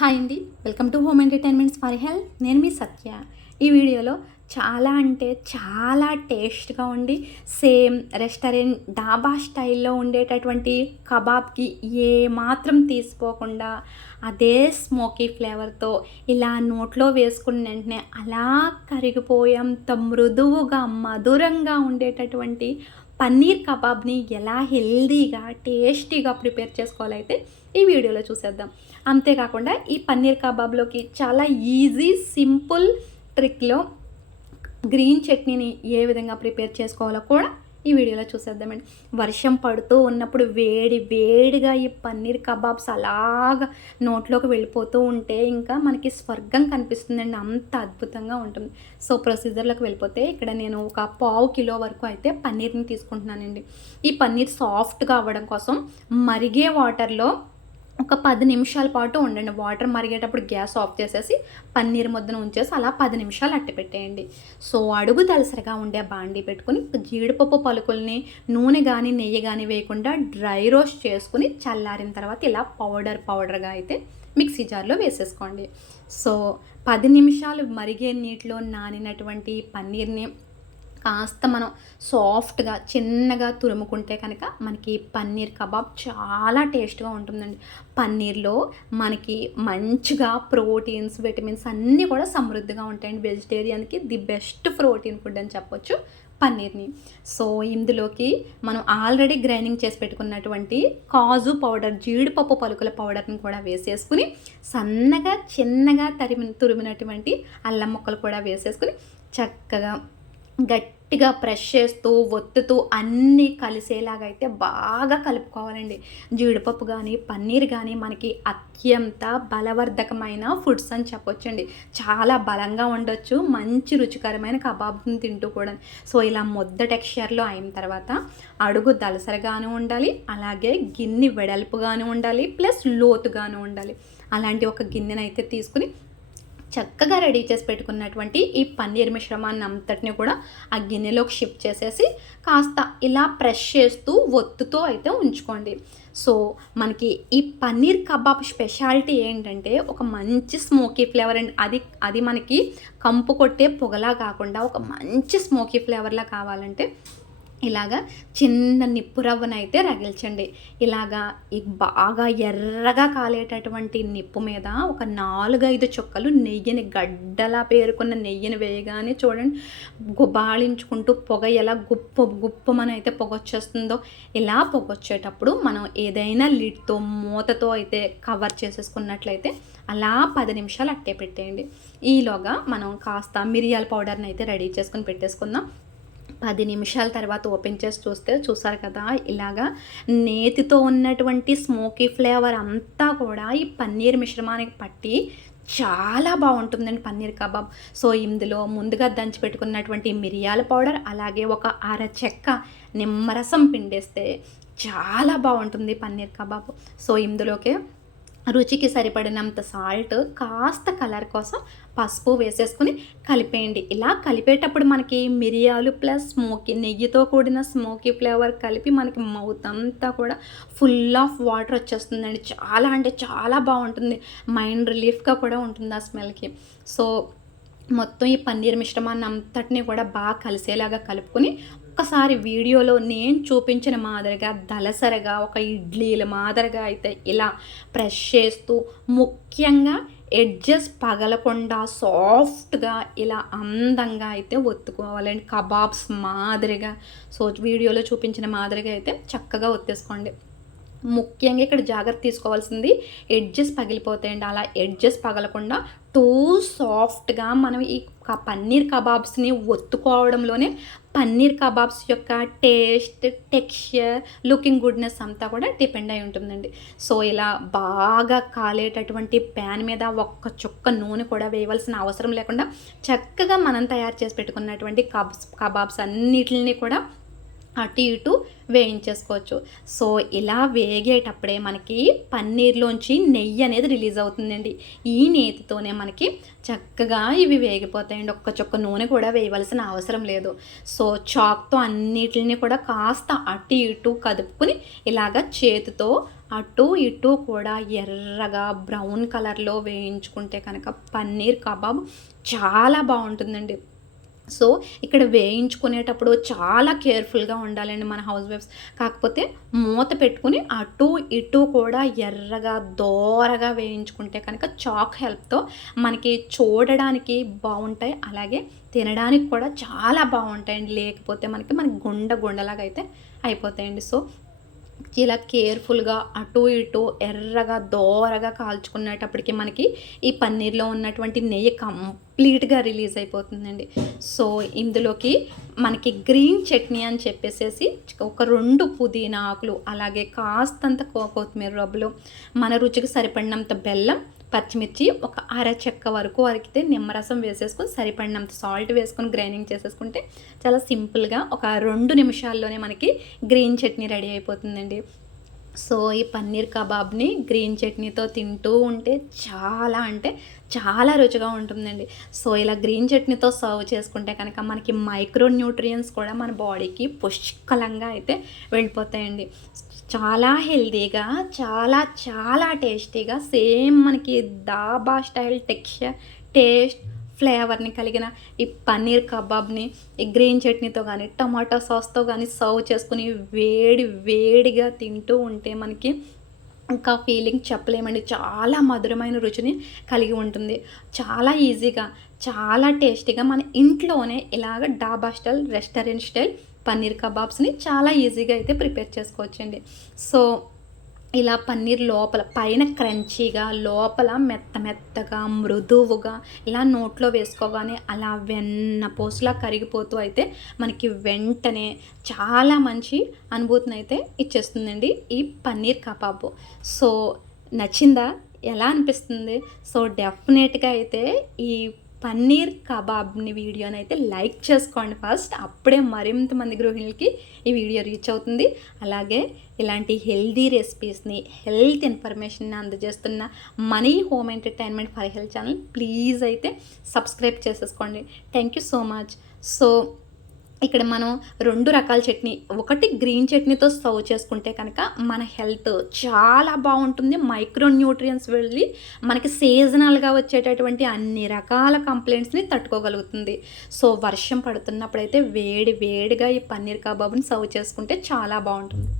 Hi అండి. Welcome to home entertainments for health నేను మీ సత్య. ఈ వీడియోలో చాలా అంటే చాలా టేస్ట్గా ఉండి సేమ్ రెస్టారెంట్ డాబా స్టైల్లో ఉండేటటువంటి కబాబ్కి ఏ మాత్రం తీసుకోకుండా అదే స్మోకీ ఫ్లేవర్తో ఇలా నోట్లో వేసుకున్న వెంటనే అలా కరిగిపోయేంత మృదువుగా మధురంగా ఉండేటటువంటి పన్నీర్ కబాబ్ని ఎలా హెల్దీగా టేస్టీగా ప్రిపేర్ చేసుకోవాలైతే ఈ వీడియోలో చూసేద్దాం. అంతేకాకుండా ఈ పన్నీర్ కబాబ్లోకి చాలా ఈజీ సింపుల్ ట్రిక్లో గ్రీన్ చట్నీని ఏ విధంగా ప్రిపేర్ చేసుకోవాలో కూడా ఈ వీడియోలో చూసేద్దామండి. వర్షం పడుతూ ఉన్నప్పుడు వేడి వేడిగా ఈ పన్నీర్ కబాబ్స్ అలాగా నోట్లోకి వెళ్ళిపోతూ ఉంటే ఇంకా మనకి స్వర్గం కనిపిస్తుందండి. అంత అద్భుతంగా ఉంటుంది. సో ప్రొసీజర్లోకి వెళ్ళిపోతే ఇక్కడ నేను ఒక పావు కిలో వరకు అయితే పన్నీర్ని తీసుకుంటున్నానండి. ఈ పన్నీర్ సాఫ్ట్గా అవ్వడం కోసం మరిగే వాటర్లో ఒక పది నిమిషాల పాటు ఉండండి. వాటర్ మరిగేటప్పుడు గ్యాస్ ఆఫ్ చేసేసి పన్నీర్ ముద్దను ఉంచేసి అలా పది నిమిషాలు అట్టి పెట్టేయండి. సో అడుగు దలసరిగా ఉండే బాండీ పెట్టుకుని జీడిపప్పు పలుకుల్ని నూనె కానీ నెయ్యి కానీ వేయకుండా డ్రై రోస్ట్ చేసుకుని చల్లారిన తర్వాత ఇలా పౌడర్ పౌడర్గా అయితే మిక్సీ జార్లో వేసేసుకోండి. సో పది నిమిషాలు మరిగే నీటిలో నానినటువంటి పన్నీర్ని కాస్త మనం సాఫ్ట్గా చిన్నగా తురుముకుంటే కనుక మనకి పన్నీర్ కబాబ్ చాలా టేస్ట్గా ఉంటుందండి. పన్నీర్లో మనకి మంచిగా ప్రోటీన్స్ విటమిన్స్ అన్నీ కూడా సమృద్ధిగా ఉంటాయండి. వెజిటేరియన్కి ది బెస్ట్ ప్రోటీన్ ఫుడ్ అని చెప్పొచ్చు పన్నీర్ని. సో ఇందులోకి మనం ఆల్రెడీ గ్రైండింగ్ చేసి పెట్టుకున్నటువంటి కాజు పౌడర్ జీడిపప్పు పలుకుల పౌడర్ని కూడా వేసేసుకుని సన్నగా చిన్నగా తరిమి తురిమినటువంటి అల్లం ముక్కలు కూడా వేసేసుకుని చక్కగా గట్టిగా ప్రెష్ చేస్తూ ఒత్తుతూ అన్నీ కలిసేలాగా అయితే బాగా కలుపుకోవాలండి. జీడిపప్పు కానీ పన్నీర్ కానీ మనకి అత్యంత బలవర్ధకమైన ఫుడ్స్ అని చెప్పొచ్చండి. చాలా బలంగా ఉండొచ్చు మంచి రుచికరమైన కబాబ్ని తింటూ కూడా. సో ఇలా ముద్ద టెక్స్చర్లో అయిన తర్వాత అడుగు దలసరగాను ఉండాలి అలాగే గిన్నె వెడల్పుగాను ఉండాలి ప్లస్ లోతుగాను ఉండాలి. అలాంటి ఒక గిన్నెనైతే తీసుకుని చక్కగా రెడీ చేసి పెట్టుకున్నటువంటి ఈ పన్నీర్ మిశ్రమాన్ని అంతటిని కూడా ఆ గిన్నెలోకి షిఫ్ట్ చేసేసి కాస్త ఇలా ప్రెష్ చేస్తూ ఒత్తుతో అయితే ఉంచుకోండి. సో మనకి ఈ పన్నీర్ కబాబ్ స్పెషాలిటీ ఏంటంటే ఒక మంచి స్మోకీ ఫ్లేవర్ అండ్ అది అది మనకి కంపు కొట్టే పొగలా కాకుండా ఒక మంచి స్మోకీ ఫ్లేవర్లా కావాలంటే ఇలాగా చిన్న నిప్పు రవ్వనైతే రగిల్చండి. ఇలాగా ఈ బాగా ఎర్రగా కాలేటటువంటి నిప్పు మీద ఒక నాలుగైదు చుక్కలు నెయ్యిని గడ్డలా పేరుకున్న నెయ్యిని వేయగానే చూడండి గుబాళించుకుంటూ పొగ ఎలా గుప్పు గుప్పమని అయితే పొగ వచ్చేస్తుందో ఇలా పొగ వచ్చేటప్పుడు మనం ఏదైనా లిడ్తో మూతతో అయితే కవర్ చేసేసుకున్నట్లయితే అలా పది నిమిషాలు అట్టే పెట్టేయండి. ఈలోగా మనం కాస్త మిరియాల పౌడర్ని అయితే రెడీ చేసుకుని పెట్టేసుకుందాం. పది నిమిషాల తర్వాత ఓపెన్ చేసి చూస్తే చూసారు కదా ఇలాగా నేతితో ఉన్నటువంటి స్మోకీ ఫ్లేవర్ అంతా కూడా ఈ పన్నీర్ మిశ్రమానికి పట్టి చాలా బాగుంటుందండి పన్నీర్ కబాబ్. సో ఇందులో ముందుగా దంచి పెట్టుకున్నటువంటి మిరియాల పౌడర్ అలాగే ఒక అర చెక్క నిమ్మరసం పిండేస్తే చాలా బాగుంటుంది పన్నీర్ కబాబ్. సో ఇందులోకి రుచికి సరిపడినంత సాల్ట్ కాస్త కలర్ కోసం పసుపు వేసేసుకుని కలిపేయండి. ఇలా కలిపేటప్పుడు మనకి మిరియాలు ప్లస్ స్మోకీ నెయ్యితో కూడిన స్మోకీ ఫ్లేవర్ కలిపి మనకి మౌత్ అంతా కూడా ఫుల్ ఆఫ్ వాటర్ వచ్చేస్తుందండి. చాలా అంటే చాలా బాగుంటుంది. మైండ్ రిలీఫ్గా కూడా ఉంటుంది ఆ స్మెల్కి. సో మొత్తం ఈ పన్నీర్ మిశ్రమాన్ని అంతటిని కూడా బాగా కలిసేలాగా కలుపుకొని ఒక్కసారి వీడియోలో నేను చూపించిన మాదిరిగా దలసరగా ఒక ఇడ్లీల మాదిరిగా అయితే ఇలా ప్రెష్ చేస్తూ ముఖ్యంగా ఎడ్జెస్ పగలకుండా సాఫ్ట్గా ఇలా అందంగా అయితే ఒత్తుకోవాలండి కబాబ్స్ మాదిరిగా. సో వీడియోలో చూపించిన మాదిరిగా అయితే చక్కగా ఒత్తేసుకోండి. ముఖ్యంగా ఇక్కడ జాగ్రత్త తీసుకోవాల్సింది ఎడ్జెస్ పగిలిపోతాయండి. అలా ఎడ్జెస్ పగలకుండా టూ సాఫ్ట్గా మనం ఈ ఆ పన్నీర్ కబాబ్స్ని ఒత్తుకోవడంలోనే పన్నీర్ కబాబ్స్ యొక్క టేస్ట్ టెక్స్చర్ లుకింగ్ గుడ్నెస్ అంతా కూడా డిపెండ్ అయి ఉంటుందండి. సో ఇలా బాగా కాలేటటువంటి ప్యాన్ మీద ఒక్క చుక్క నూనె కూడా వేయవలసిన అవసరం లేకుండా చక్కగా మనం తయారు చేసి పెట్టుకున్నటువంటి కబ్స్ కబాబ్స్ అన్నిటిని కూడా అటు ఇటు వేయించేసుకోవచ్చు. సో ఇలా వేగేటప్పుడే మనకి పన్నీర్లోంచి నెయ్యి అనేది రిలీజ్ అవుతుందండి. ఈ నేతితోనే మనకి చక్కగా ఇవి వేగిపోతాయండి. ఒక్క చొక్క నూనె కూడా వేయవలసిన అవసరం లేదు. సో చాక్తో అన్నిటిని కూడా కాస్త అటు ఇటు కదుపుకుని ఇలాగ చేతితో అటు ఇటు కూడా ఎర్రగా బ్రౌన్ కలర్లో వేయించుకుంటే కనుక పన్నీర్ కబాబ్ చాలా బాగుంటుందండి. సో ఇక్కడ వేయించుకునేటప్పుడు చాలా కేర్ఫుల్గా ఉండాలండి మన హౌస్ వైఫ్స్. కాకపోతే మూత పెట్టుకుని అటు ఇటు కూడా ఎర్రగా దోరగా వేయించుకుంటే కనుక చాక్ హెల్ప్తో మనకి చూడడానికి బాగుంటాయి. అలాగే తినడానికి కూడా చాలా బాగుంటాయండి. లేకపోతే మనకి మనకి గుండ గుండలాగా అయితే అయిపోతాయండి. సో ఇలా కేర్ఫుల్గా అటు ఇటు ఎర్రగా దోరగా కాల్చుకునేటప్పటికి మనకి ఈ పన్నీర్లో ఉన్నటువంటి నెయ్యి కంప్లీట్గా రిలీజ్ అయిపోతుందండి. సో ఇందులోకి మనకి గ్రీన్ చట్నీ అని చెప్పేసేసి ఒక రెండు పుదీనా ఆకులు అలాగే కాస్తంత కొత్తిమీర రబ్బులు మన రుచికి సరిపడినంత బెల్లం పచ్చిమిర్చి ఒక అర చెక్క వరకు అరికితే నిమ్మరసం వేసేసుకొని సరిపడినంత సాల్ట్ వేసుకొని గ్రైండింగ్ చేసేసుకుంటే చాలా సింపుల్గా ఒక రెండు నిమిషాల్లోనే మనకి గ్రీన్ చట్నీ రెడీ అయిపోతుందండి. సో ఈ పన్నీర్ కబాబ్ని గ్రీన్ చట్నీతో తింటూ ఉంటే చాలా అంటే చాలా రుచిగా ఉంటుందండి. సో ఇలా గ్రీన్ చట్నీతో సర్వ్ చేసుకుంటే కనుక మనకి మైక్రో న్యూట్రియన్స్ కూడా మన బాడీకి పుష్కలంగా అయితే వెళ్ళిపోతాయండి. చాలా హెల్తీగా చాలా చాలా టేస్టీగా సేమ్ మనకి దాబా స్టైల్ టెక్స్చర్ టేస్ట్ ఫ్లేవర్ని కలిగిన ఈ పన్నీర్ కబాబ్ని ఈ గ్రీన్ చట్నీతో కానీ టమాటో సాస్తో కానీ సర్వ్ చేసుకుని వేడి వేడిగా తింటూ ఉంటే మనకి ఇంకా ఫీలింగ్ చెప్పలేమండి. చాలా మధురమైన రుచిని కలిగి ఉంటుంది. చాలా ఈజీగా చాలా టేస్టీగా మన ఇంట్లోనే ఇలాగ dhaba style restaurant style paneer కబాబ్స్ని చాలా ఈజీగా అయితే ప్రిపేర్ చేసుకోవచ్చండి. సో ఇలా పన్నీర్ లోపల పైన క్రంచీగా లోపల మెత్త మెత్తగా మృదువుగా ఇలా నోట్లో వేసుకోగానే అలా వెన్న పోసులా కరిగిపోతూ అయితే మనకి వెంటనే చాలా మంచి అనుభూతిని అయితే ఇచ్చేస్తుందండి ఈ పన్నీర్ కబాబు. సో నచ్చిందా? ఎలా అనిపిస్తుంది? సో డెఫినెట్గా అయితే ఈ పన్నీర్ కబాబ్ని వీడియోని అయితే లైక్ చేసుకోండి ఫస్ట్. అప్పుడే మరింత మంది గృహిణులకి ఈ వీడియో రీచ్ అవుతుంది. అలాగే ఇలాంటి హెల్దీ రెసిపీస్ని హెల్త్ ఇన్ఫర్మేషన్ని అందజేస్తున్న money home entertainment for health channel please అయితే సబ్స్క్రైబ్ చేసేసుకోండి. Thank you so much. So ఇక్కడ మనం రెండు రకాల చట్నీ ఒకటి గ్రీన్ చట్నీతో సర్వ్ చేసుకుంటే కనుక మన హెల్త్ చాలా బాగుంటుంది. మైక్రో న్యూట్రియన్స్ వెళ్ళి మనకి సీజనల్గా వచ్చేటటువంటి అన్ని రకాల కంప్లైంట్స్ని తట్టుకోగలుగుతుంది. సో వర్షం పడుతున్నప్పుడైతే వేడి వేడిగా ఈ పన్నీర్ కబాబ్ని సర్వ్ చేసుకుంటే చాలా బాగుంటుంది.